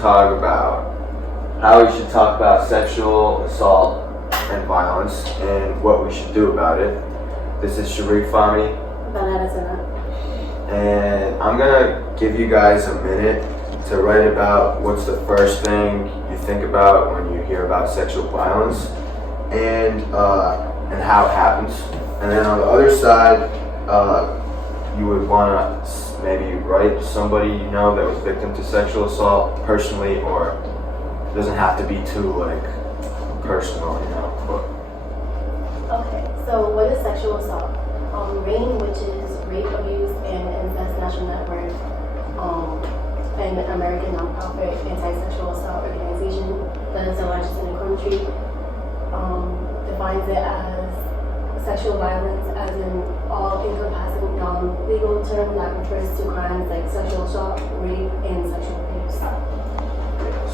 talk about how we should talk about sexual assault and violence and what we should do about it. This is Sherif, Fahmy. Aracena. And I'm gonna give you guys a minute to write about what's the first thing you think about when you hear about sexual violence and how it happens. And then on the other side, you would want to maybe write somebody you know that was victim to sexual assault personally, or it doesn't have to be too personal, Okay, so what is sexual assault? RAINN, which is Rape, Abuse, and Incest National Network, an American nonprofit anti-sexual assault organization that is the largest in the country, defines it as sexual violence as an all-encompassing legal term that refers to crimes like sexual assault, rape, and sexual abuse.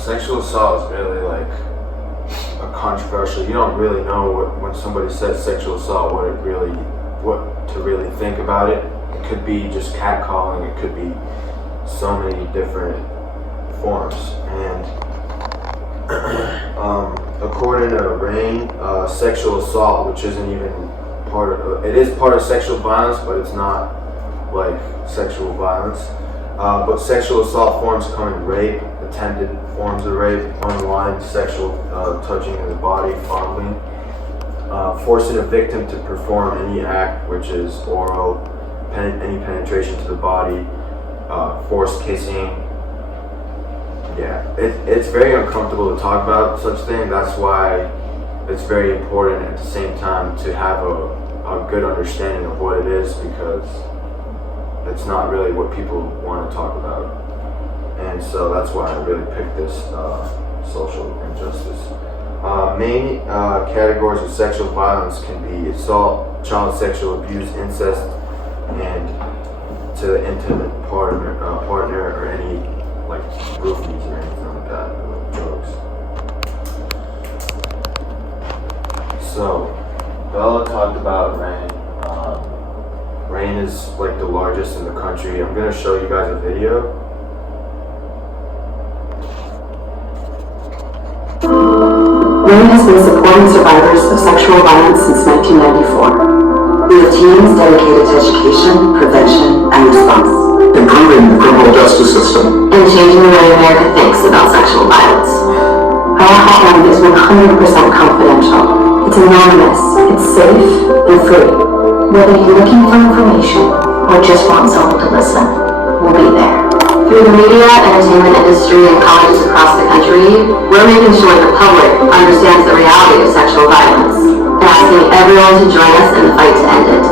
Sexual assault is really a controversial. You don't really know when somebody says sexual assault what to really think about it. It could be just catcalling. It could be so many different forms. And according to RAINN, sexual assault, which isn't even it is part of sexual violence, but it's not like sexual violence. But sexual assault forms come in rape, attempted forms of rape, unwanted sexual touching of the body, fondling, forcing a victim to perform any act, which is oral, any penetration to the body, forced kissing. Yeah, it's very uncomfortable to talk about such thing. That's why it's very important at the same time to have a good understanding of what it is, because it's not really what people want to talk about. And so that's why I really picked this social injustice. Main categories of sexual violence can be assault, child sexual abuse, incest, and to the intimate partner or any roofies or anything like that, drugs. So Bella talked about RAINN. RAINN is the largest in the country. I'm going to show you guys a video. RAINN has been supporting survivors of sexual violence since 1994. We have teams dedicated to education, prevention, and response. Improving the criminal justice system. And changing the way America thinks about sexual violence. Our hotline is 100% confidential. It's anonymous, it's safe, and free. Whether you're looking for information or just want someone to listen, we'll be there. Through the media, entertainment industry, and colleges across the country, we're making sure the public understands the reality of sexual violence and asking everyone to join us in the fight to end it.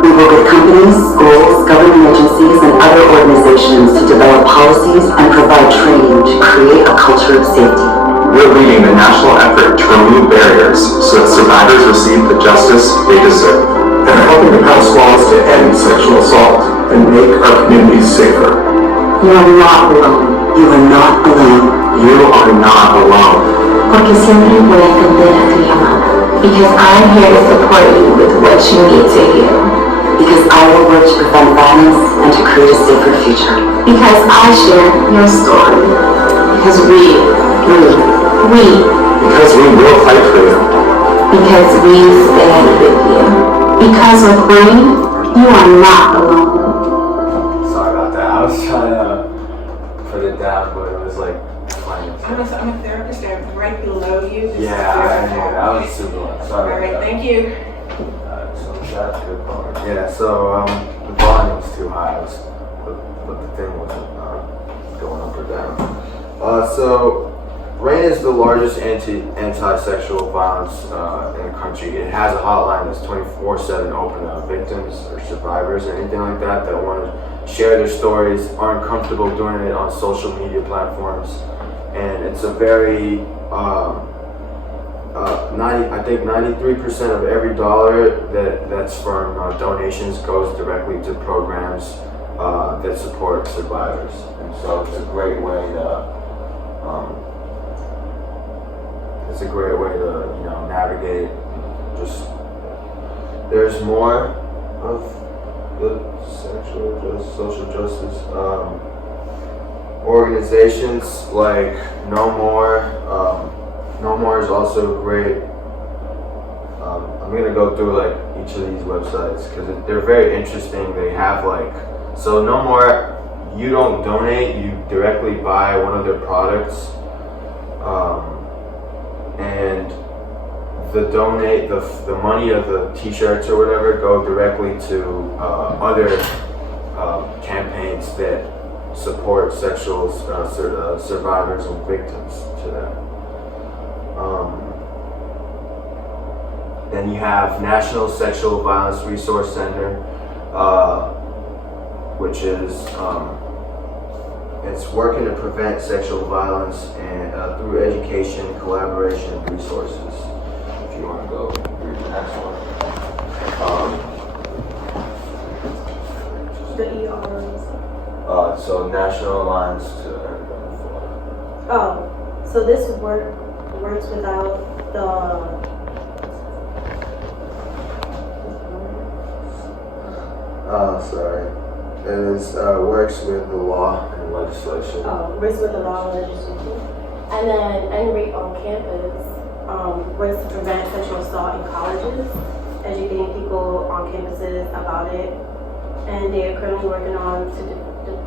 We work with companies, schools, government agencies, and other organizations to develop policies and provide training to create a culture of safety. We're leading the national effort to remove barriers so that survivors receive the justice they deserve. And helping to pass laws to end sexual assault and make our communities safer. You are not alone. You are not alone. You are not alone. Porque siempre voy a atender a tu llamada. Because I'm here to support you with what you need to heal. Because I will work to prevent violence and to create a safer future. Because I share your story. Because we. Because we will fight for you. Because we stand with you. Because with RAINN, you are not alone. Sorry about that. I was trying to put it down, but it was fine. I'm a therapist. I'm right below you. Yeah, I knew that was super loud. Sorry. All right, thank you. So that's a good part. Yeah, so the volume was too high, but the thing wasn't going up or down. So RAINN is the largest anti-sexual violence in the country. It has a hotline that's 24/7 open to victims or survivors or anything like that want to share their stories, aren't comfortable doing it on social media platforms. And it's a very, I think 93% of every dollar that's from donations goes directly to programs that support survivors. And so it's a great way to navigate. Just there's more of the social justice. organizations like No More. No More is also great. I'm gonna go through like each of these websites because they're very interesting. They have like, so No More, you don't donate, you directly buy one of their products, and the money of the t-shirts or whatever go directly to other campaigns that support sexual survivors and victims to that. Then you have National Sexual Violence Resource Center, which is it's working to prevent sexual violence and through education, collaboration, and resources. If you want to go read the next one. The ERs. So National Alliance to End Gun Violence. Oh, so this works without the. Sorry. It is, works with the law and legislation. Works with the law and legislation. And then End Rape on Campus works to prevent sexual assault in colleges, educating people on campuses about it. And they are currently working on to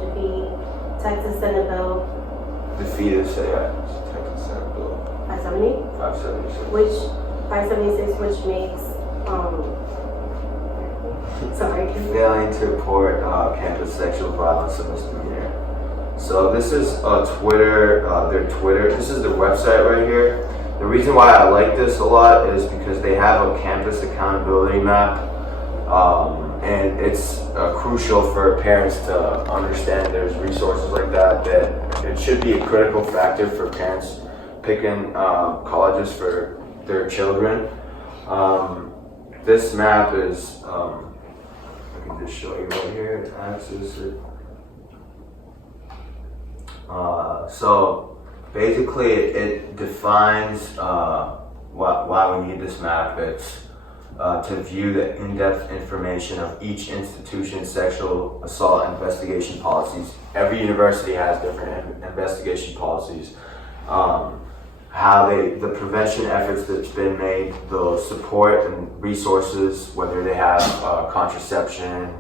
defeat Texas Senate Bill. Defeat is Texas Senate Bill 576. 576, which makes failing to report campus sexual violence a misdemeanor. So this is Twitter, their Twitter. This is their website right here. The reason why I like this a lot is because they have a campus accountability map, and it's crucial for parents to understand there's resources like that it should be a critical factor for parents picking colleges for their children. This map is, I can just show you right here, access it. So basically it defines why we need this map. It's to view the in-depth information of each institution's sexual assault investigation policies. Every university has different investigation policies. How the prevention efforts that's been made, the support and resources, whether they have contraception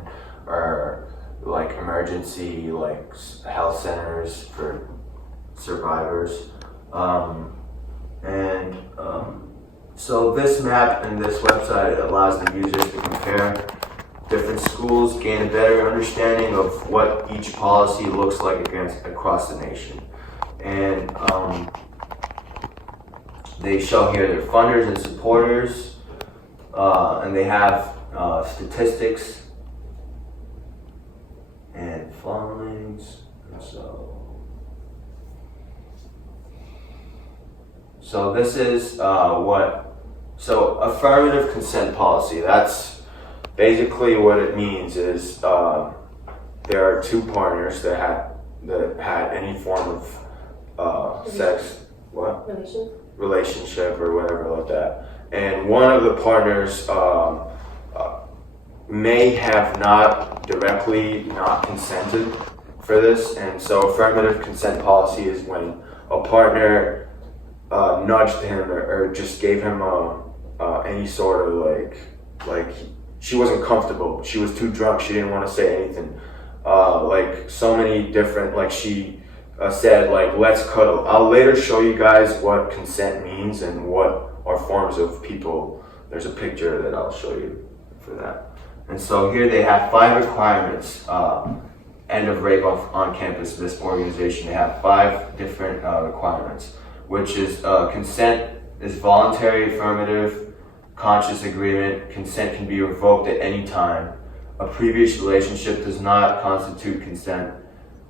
or like emergency, like health centers for survivors. So this map and this website allows the users to compare different schools, gain a better understanding of what each policy looks like across the nation. And they show here their funders and supporters, and they have statistics and followings. So this is so affirmative consent policy. That's basically what it means is there are two partners that had any form of sex, relationship or whatever like that, and one of the partners may have not directly not consented for this, and so affirmative consent policy is when a partner nudged him or just gave him any sort of like she wasn't comfortable, she was too drunk, she didn't want to say anything, like so many different, like she said like let's cuddle. I'll later show you guys what consent means and what are forms of people. There's a picture that I'll show you for that. And so here they have 5 requirements. End of rape on campus. This organization, they have 5 different requirements, which is consent is voluntary, affirmative, conscious agreement. Consent can be revoked at any time. A previous relationship does not constitute consent.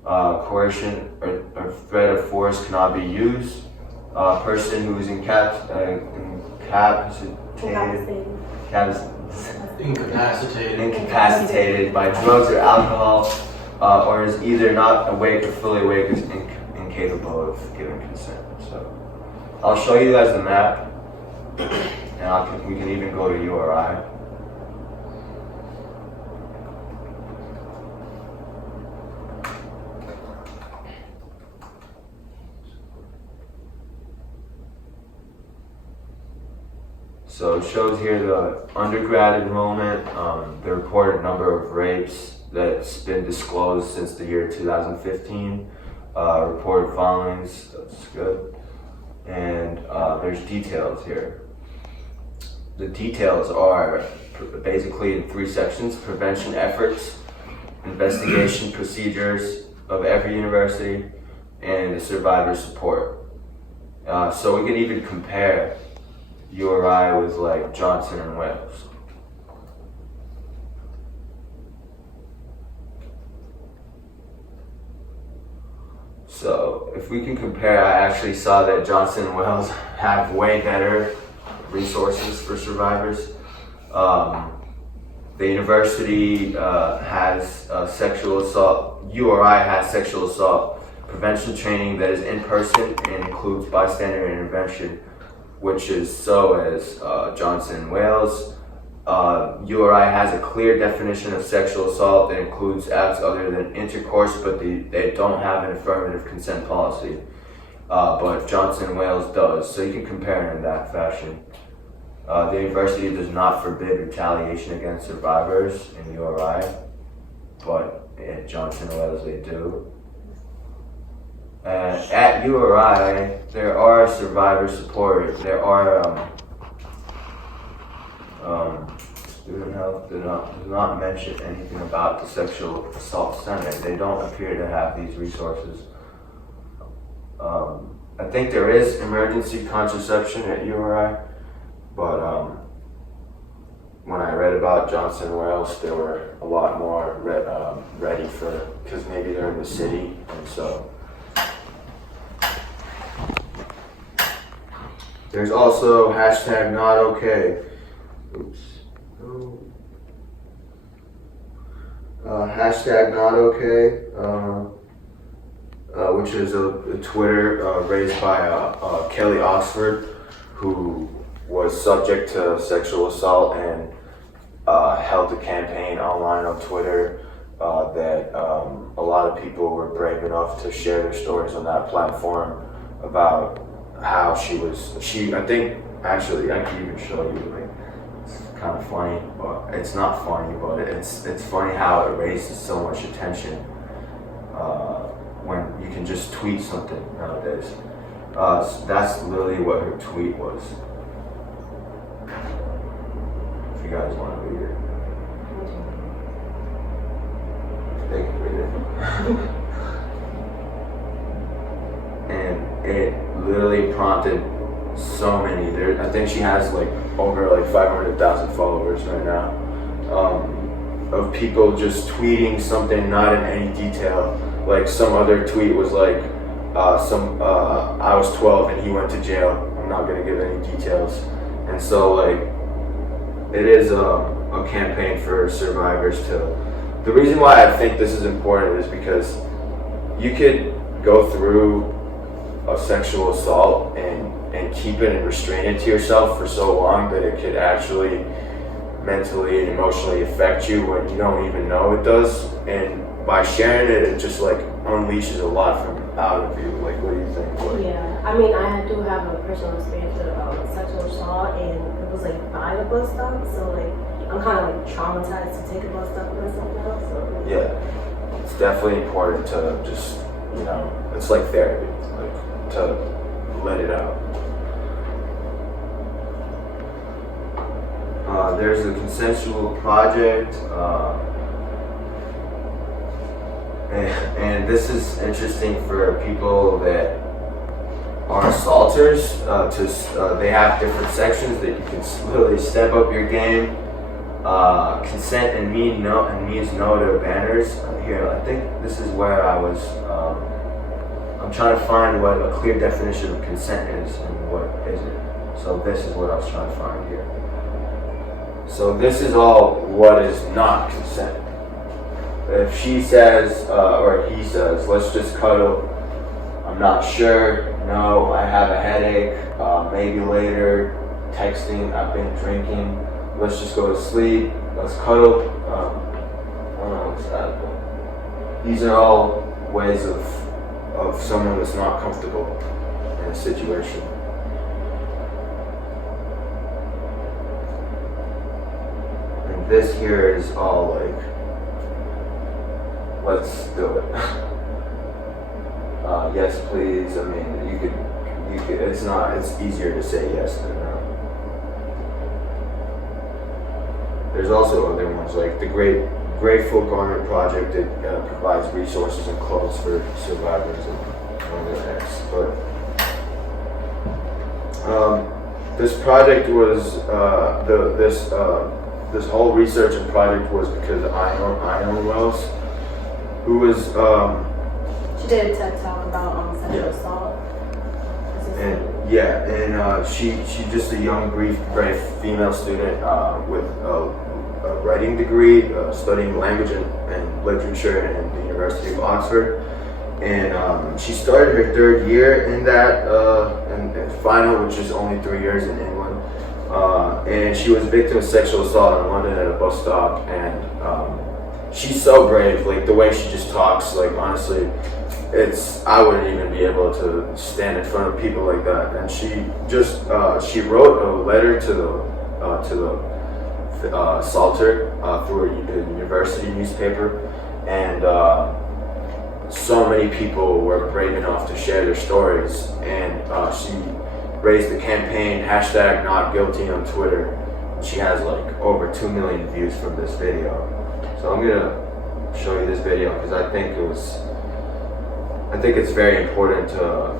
Coercion or threat of force cannot be used. A person who is incapacitated by drugs or alcohol, or is either not awake or fully awake, is incapable of giving consent. So I'll show you guys the map, and we can even go to URI. So it shows here the undergrad enrollment, the reported number of rapes that's been disclosed since the year 2015, reported filings, that's good. And there's details here. The details are basically in 3 sections: prevention efforts, investigation procedures of every university, and the survivor support. So we can even compare URI with like Johnson and Wales. So if we can compare, I actually saw that Johnson and Wales have way better resources for survivors. The university has sexual assault, URI has sexual assault prevention training that is in person and includes bystander intervention, which is so as Johnson and Wales. URI has a clear definition of sexual assault that includes acts other than intercourse, but they don't have an affirmative consent policy. But Johnson and Wales does, so you can compare it in that fashion. The university does not forbid retaliation against survivors in URI, but at Johnson and Wales they do. At URI, there are survivor support. There are student health does not mention anything about the sexual assault center. They don't appear to have these resources. I think there is emergency contraception at URI, but when I read about Johnson and Wales, they were a lot more ready for, because maybe they're in the city, and so. There's also hashtag not okay. Oops. Hashtag not okay, which is a Twitter raised by Kelly Oxford, who was subject to sexual assault and held a campaign online on Twitter that a lot of people were brave enough to share their stories on that platform about how I think, actually, I can even show you, like, it's kind of funny, but it's not funny, but it's funny how it raises so much attention when you can just tweet something nowadays. So that's literally what her tweet was. If you guys want to read it. They can read it. And it literally prompted so many. I think she has like over like 500,000 followers right now, of people just tweeting something not in any detail. Like some other tweet was like, I was 12 and he went to jail. I'm not gonna give any details. And so like, it is a campaign for survivors to. The reason why I think this is important is because you could go through a sexual assault and keep it and restrain it to yourself for so long that it could actually mentally and emotionally affect you when you don't even know it does. And by sharing it, it just like unleashes a lot from out of you. Like, what do you think? Yeah, I mean, I do have a personal experience with sexual assault, and it was like by the bus stop, so like I'm kind of like traumatized to take a bus stop with myself now. So yeah, it's definitely important to just, you know, it's like therapy, like to let it out. There's a consensual project, and this is interesting for people that are assaulters. They have different sections that you can literally step up your game. Consent and means no to banners. Here, I think this is where I was. I'm trying to find what a clear definition of consent is and what isn't. So this is what I was trying to find here. So this is all what is not consent. If she says, or he says, let's just cuddle, I'm not sure, no, I have a headache, maybe later, texting, I've been drinking, let's just go to sleep, let's cuddle, I don't know what's that, but these are all ways of someone that's not comfortable in a situation. this here is all like, let's do it. Yes, please. I mean, you could. It's easier to say yes than no. There's also other ones like the Grateful Garment Project. It provides resources and clothes for survivors and other acts. But this project was this whole research and project was because Ione Wells, who was She did a TED talk about sexual assault. and she's just a young, brave female student with a writing degree, studying language and literature in the University of Oxford. And she started her third year in that and final, which is only 3 years in England. And she was victim of sexual assault in London at a bus stop. And she's so brave, like the way she just talks, like honestly, I wouldn't even be able to stand in front of people like that. And she just she wrote a letter to the Salter through a university newspaper, and so many people were brave enough to share their stories. And she raised the campaign #NotGuilty on Twitter. She has like over 2 million views from this video. So I'm gonna show you this video because I think it's very important to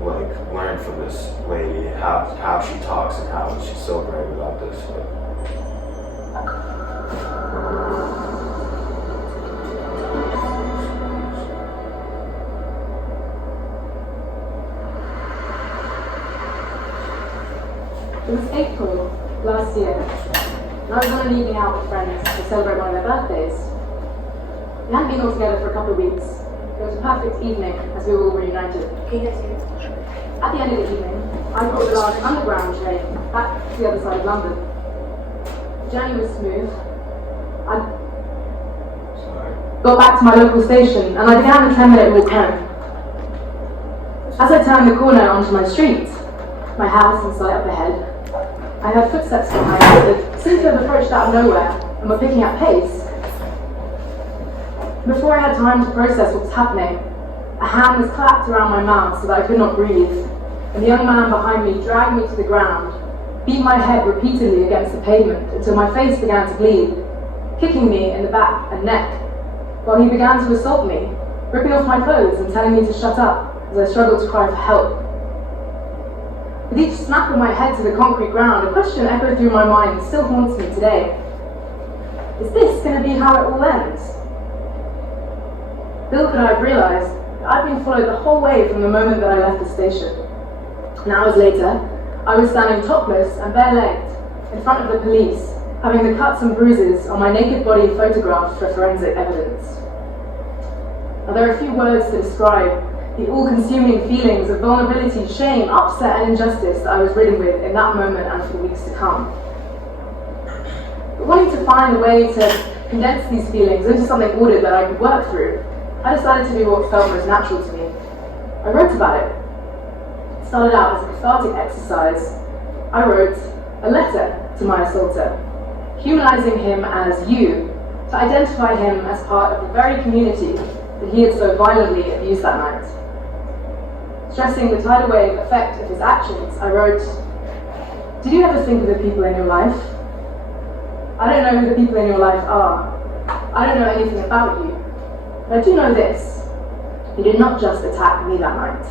like learn from this lady how she talks and how she's so brave about this. It was April last year, and I was on an evening out with friends to celebrate one of their birthdays. We hadn't been all together for a couple of weeks. It was a perfect evening as we were all reunited. Can you guys hear? At the end of the evening, I caught the last underground train back to the other side of London. The journey was smooth. I got back to my local station and I began the 10-minute walk home. As I turned the corner onto my street, my house in sight up ahead, I heard footsteps behind me that seemed to have approached out of nowhere and were picking up pace. Before I had time to process what was happening, a hand was clapped around my mouth so that I could not breathe, and the young man behind me dragged me to the ground, beat my head repeatedly against the pavement until my face began to bleed, kicking me in the back and neck, while he began to assault me, ripping off my clothes and telling me to shut up as I struggled to cry for help. With each snap of my head to the concrete ground, a question echoed through my mind and still haunts me today. Is this going to be how it all ends? Little could I have realised that I'd been followed the whole way from the moment that I left the station. And hours later, I was standing topless and bare-legged in front of the police, having the cuts and bruises on my naked body photographed for forensic evidence. Now, there are a few words to describe the all-consuming feelings of vulnerability, shame, upset and injustice that I was ridden with in that moment and for the weeks to come. But wanting to find a way to condense these feelings into something ordered that I could work through, I decided to do what felt most natural to me. I wrote about it. It started out as a cathartic exercise. I wrote a letter to my assaulter, humanizing him as you, to identify him as part of the very community that he had so violently abused that night. Stressing the tidal wave effect of his actions, I wrote, did you ever think of the people in your life? I don't know who the people in your life are. I don't know anything about you. But I do know this. You did not just attack me that night.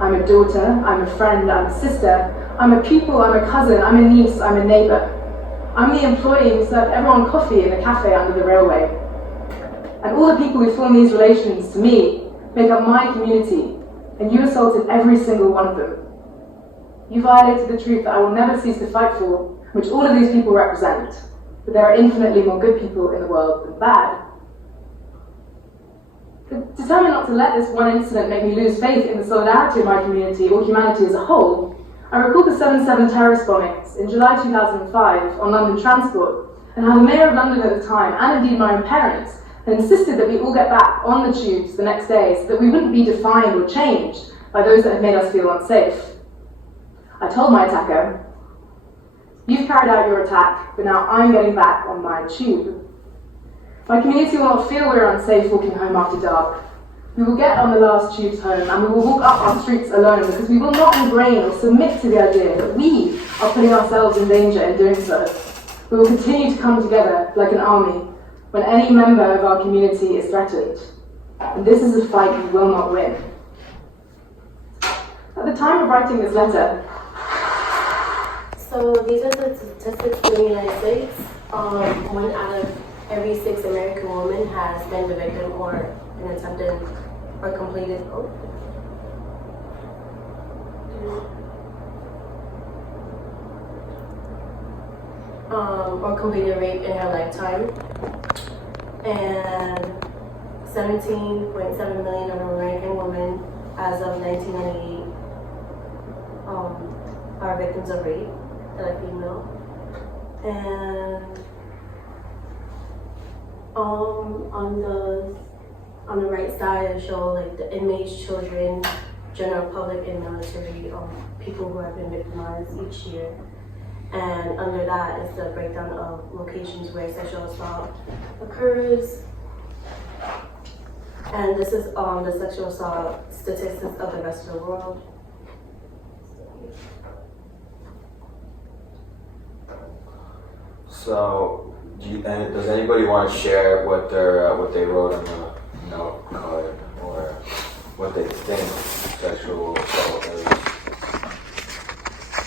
I'm a daughter, I'm a friend, I'm a sister, I'm a pupil, I'm a cousin, I'm a niece, I'm a neighbour. I'm the employee who served everyone coffee in the cafe under the railway. And all the people who form these relations to me make up my community, and you assaulted every single one of them. You violated the truth that I will never cease to fight for, which all of these people represent, that there are infinitely more good people in the world than bad. Determined not to let this one incident make me lose faith in the solidarity of my community or humanity as a whole, I recalled the 7/7 terrorist bombings in July 2005 on London transport, and how the Mayor of London at the time, and indeed my own parents, had insisted that we all get back on the tubes the next day so that we wouldn't be defined or changed by those that had made us feel unsafe. I told my attacker, You've carried out your attack, but now I'm getting back on my tube. My community will not feel we're unsafe walking home after dark. We will get on the last tubes home and we will walk up our streets alone because we will not ingrain or submit to the idea that we are putting ourselves in danger in doing so. We will continue to come together like an army when any member of our community is threatened. And this is a fight we will not win. At the time of writing this letter, So these are the statistics in the United States. 1 out of every 6 American women has been the victim or an attempted or completed rape in her lifetime, and 17.7 million of American women as of 1998 are victims of rape that are female. And on the right side, I show like the inmates, children, general public, and military people who have been victimized each year. And under that is the breakdown of locations where sexual assault occurs. And this is the sexual assault statistics of the rest of the world. So, does anybody want to share what they wrote on the note card, or what they think sexual assault is?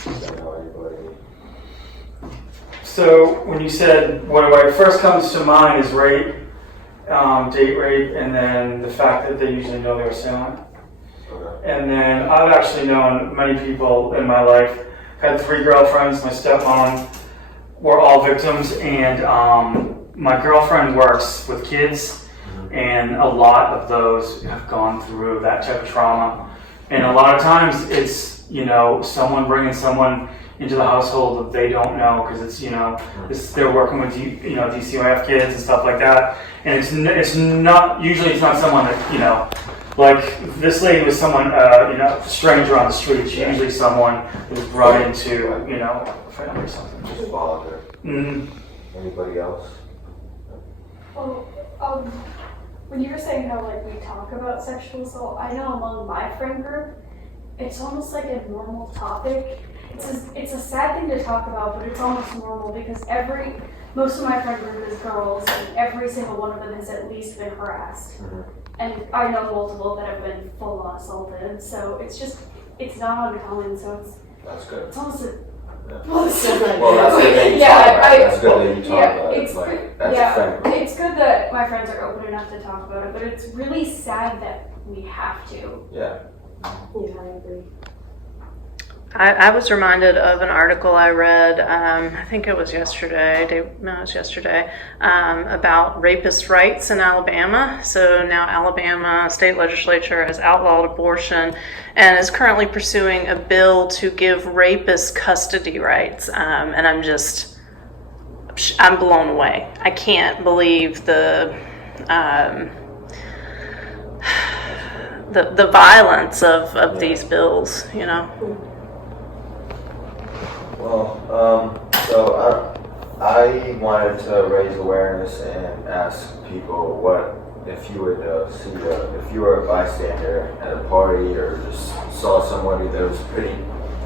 Does that know anybody? So when you said what first comes to mind is rape, date rape, and then the fact that they usually know their assailant. Okay. And then I've actually known many people in my life. Had 3 girlfriends, my stepmom, were all victims, and my girlfriend works with kids, and a lot of those have gone through that type of trauma. And a lot of times it's, someone bringing someone into the household that they don't know, because it's, they're working with DCOF kids and stuff like that. And it's not, usually it's not someone that, like this lady was someone, stranger on the street. She's usually someone who's brought into, a family or something. Just volunteer. Mm-hmm. Anybody else? Oh, when you were saying how we talk about sexual assault, I know among my friend group, it's almost like a normal topic. It's a sad thing to talk about, but it's almost normal because most of my friend group is girls, and every single one of them has at least been harassed. Mm-hmm. And I know multiple that have been full on assaulted, so it's not uncommon, so That's good. it's almost a Well, that's good that you talk about it. That's good that you talk about it. It's good. That's a friend. It's good that my friends are open enough to talk about it, but it's really sad that we have to. Yeah. Yeah, I agree. I was reminded of an article I read, I think it was yesterday, about rapist rights in Alabama. So now Alabama state legislature has outlawed abortion and is currently pursuing a bill to give rapists custody rights. And I'm blown away. I can't believe the violence of these bills, Well, so I wanted to raise awareness and ask people what if you would if you were a bystander at a party or just saw somebody that was pretty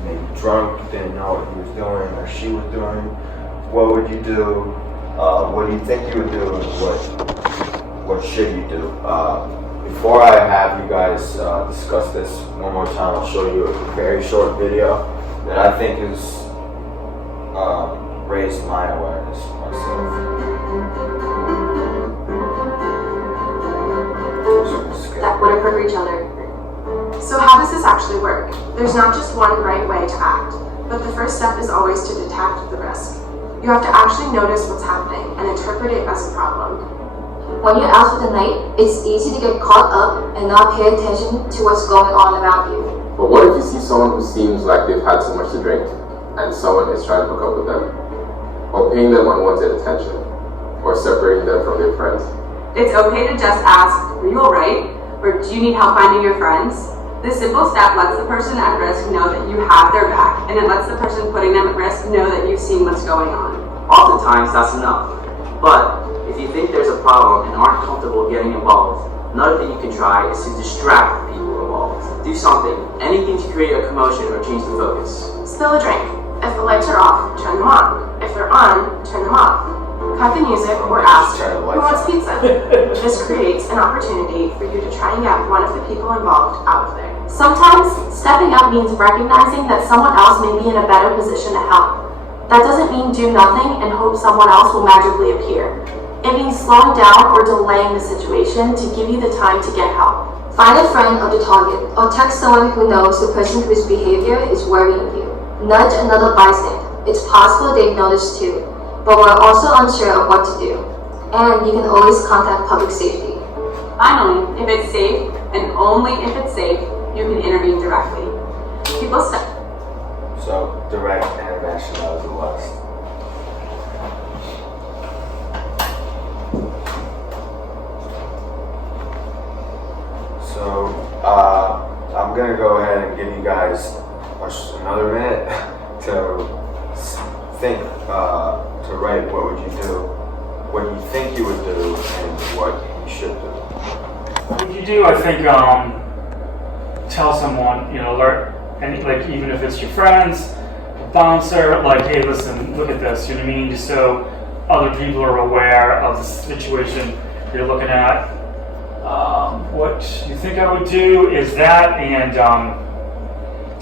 maybe drunk, didn't know what he was doing or she was doing, what would you do? What do you think you would do? And what should you do? Before I have you guys discuss this one more time, I'll show you a very short video that I think has raised my awareness myself. That would occur for each other. So how does this actually work? There's not just one right way to act, but the first step is always to detect the risk. You have to actually notice what's happening and interpret it as a problem. When you're out for the night, it's easy to get caught up and not pay attention to what's going on around you. But what if you see someone who seems like they've had so much to drink, and someone is trying to hook up with them, or paying them unwanted attention, or separating them from their friends? It's okay to just ask, are you alright? Or do you need help finding your friends? This simple step lets the person at risk know that you have their back, and it lets the person putting them at risk know that you've seen what's going on. Oftentimes, that's enough. But if you think there's a problem and aren't comfortable getting involved, another thing you can try is to distract the people involved. Do something, anything to create a commotion or change the focus. Spill a drink. If the lights are off, turn them on. If they're on, turn them off. Cut the music or ask, who wants pizza? This creates an opportunity for you to try and get one of the people involved out of there. Sometimes, stepping up means recognizing that someone else may be in a better position to help. That doesn't mean do nothing and hope someone else will magically appear. It means slowing down or delaying the situation to give you the time to get help. Find a friend of the target, or text someone who knows the person whose behavior is worrying you. Nudge another bystander. It's possible they've noticed too, but we're also unsure of what to do. And you can always contact public safety. Finally, if it's safe, and only if it's safe, you can intervene directly. People step. So, direct intervention, that was the last. So, I'm gonna go ahead and give you guys another minute to think, to write what would you do, what you think you would do, and what you should do. What you do, I think, tell someone, alert, and like even if it's your friends, a bouncer, like, hey, listen, look at this, you know what I mean? Just so other people are aware of the situation you're looking at. What you think I would do is that, and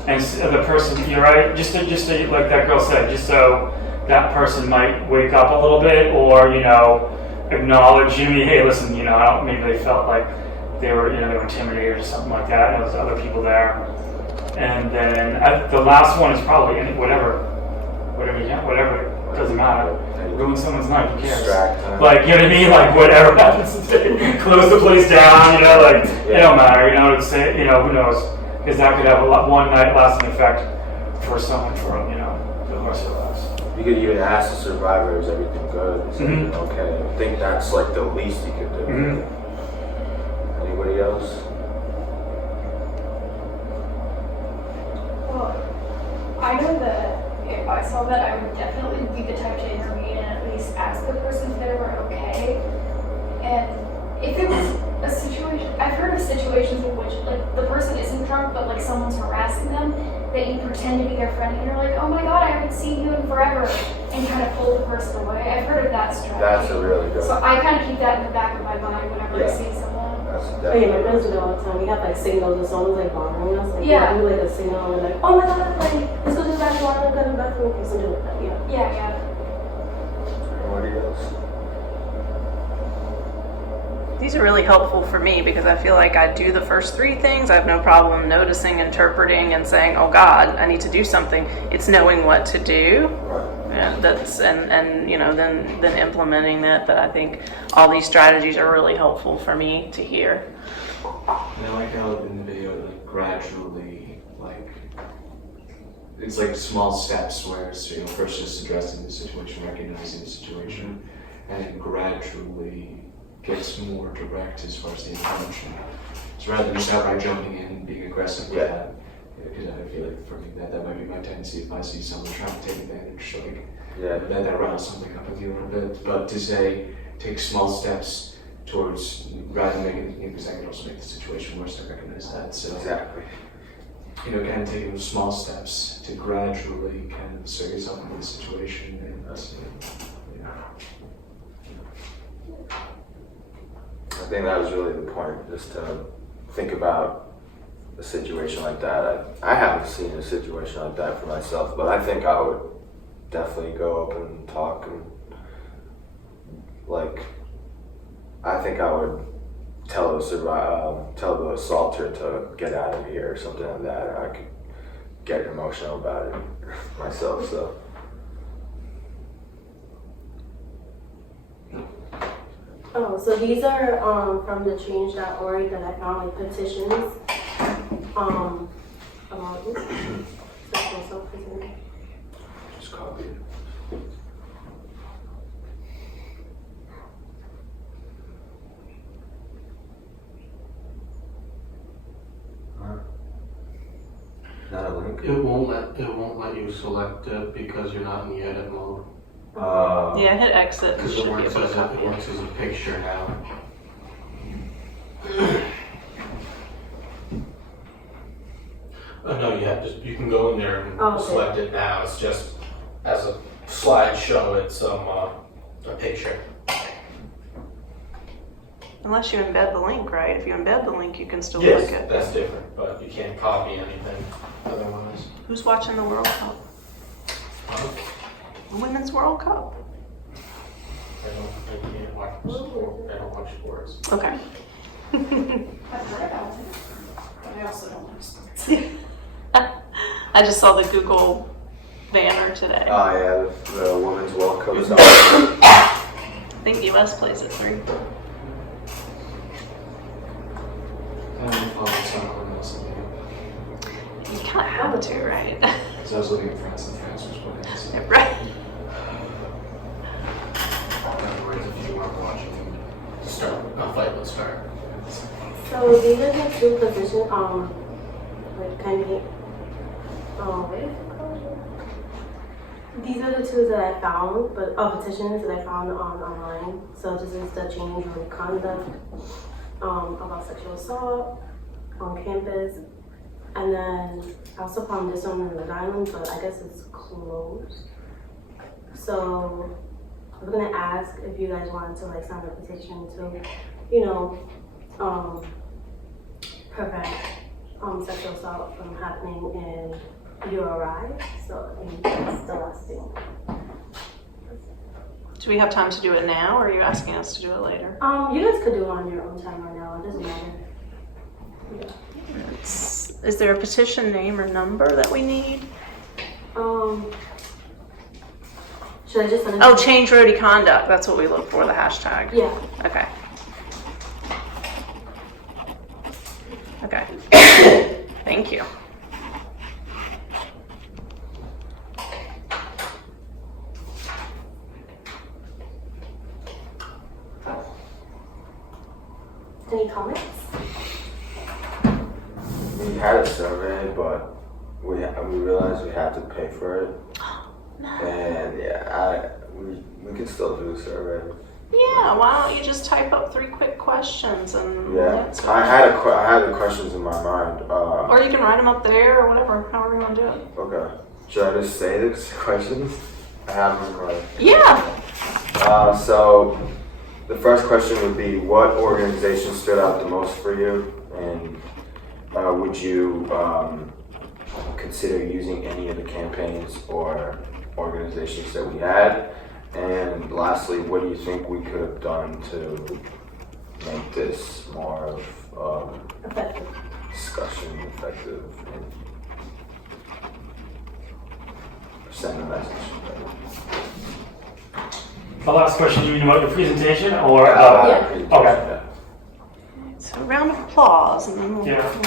the person, you're right, just to, like that girl said, just so that person might wake up a little bit, or acknowledge you. Hey, listen, maybe they felt like they were, they were intimidated or something like that. And there's other people there, and then the last one is probably whatever. It doesn't matter. Ruin someone's life, who cares? Like, you know what I mean? Like, whatever happens today, close the place down, like, it don't matter, it's, who knows? Because that could have one night lasting effect for someone for, the rest of their lives. You could even ask the survivor, is everything good? Is everything okay? I think that's like the least you could do. Anybody else? Well, I know that if I saw that, I would definitely be the type to intervene and at least ask the person if they were okay. And if it was a situation, I've heard of situations in which, like, the person isn't drunk, but, like, someone's harassing them, that you pretend to be their friend, and you're like, oh my god, I haven't seen you in forever, and kind of pull the person away. I've heard of that strategy. That's a really good So I kind of keep that in the back of my mind whenever I see someone. That's yeah, my friends do that all the time. We have like signals if someone's like bothering us. Like, Yeah. we do like a signal and we're like, oh my god, like, let's go to the bathroom, I want to go to the bathroom, or something like that. Yeah. Anybody else? These are really helpful for me because I feel like I do the first three things. I have no problem noticing, interpreting, and saying, "Oh God, I need to do something." It's knowing what to do. Yeah, that's and then implementing that. That I think all these strategies are really helpful for me to hear. And I like how in the video, like gradually, like it's like small steps where it's, first just addressing the situation, recognizing the situation, and then gradually gets more direct as far as the intervention. So rather than just outright jumping in and being aggressive with that, because I feel like for me that might be my tendency if I see someone trying to take advantage, like that riles something up with you a little bit. But to say, take small steps towards rather than making it, because that can also make the situation worse. I recognize that. So exactly. Kind of taking those small steps to gradually kind of assert yourself into the situation and I think that was really the point, just to think about a situation like that. I haven't seen a situation like that for myself, but I think I would definitely go up and talk and, like, I think I would tell the assaulter to get out of here or something like that. I could get emotional about it myself, so. Oh, so these are from the change.org that I found, like, petitions about this. Just copy it. It won't let you select it because you're not in the edit mode. Yeah, hit exit and Because should it be able to copy it. works as a picture now. No, you can go in there and select it now. It's just as a slideshow. It's a picture. Unless you embed the link, right? If you embed the link, you can still Yes, click it. that's different, but you can't copy anything otherwise. Who's watching the World Cup? The Women's World Cup. I can't watch sport. I don't watch sports. Okay. I've heard about it, but I also don't watch sports. I just saw the Google banner today. Oh yeah, the Women's World Cup is on. I think the US plays at 3. You kind of have to, right? Because I was looking at France and France was playing. Right. In other words, if you weren't watching, a fight would start. So these are the two positions, candidate, what is it called? These are the two that I found, petitions that I found online. So this is the change of conduct about sexual assault on campus. And then I also found this one in Rhode Island, but I guess it's closed. So I was gonna ask if you guys wanted to sign a petition to, prevent sexual assault from happening in URI. So I think that's the last thing. Do we have time to do it now, or are you asking us to do it later? You guys could do it on your own time right now. It doesn't matter. Yeah. Is there a petition name or number that we need? Should I just send it? Oh, change roadie conduct. That's what we look for, the hashtag. Yeah. Okay. Okay. Thank you. Any comments? We had a survey, but we realized we had to pay for it. And yeah, we could still do a survey. Yeah, why don't you just type up 3 quick questions and answer. I had the questions in my mind. Or you can write them up there or whatever, however you want to do it. Okay. Should I just say the questions? I have them right. Yeah. So the first question would be, what organization stood out the most for you, and would you consider using any of the campaigns or organizations that we had? And lastly, what do you think we could have done to make this more of discussion effective and send a message? The last question, you mean about your presentation or? Yeah. Okay. So a round of applause and then we'll Yeah. do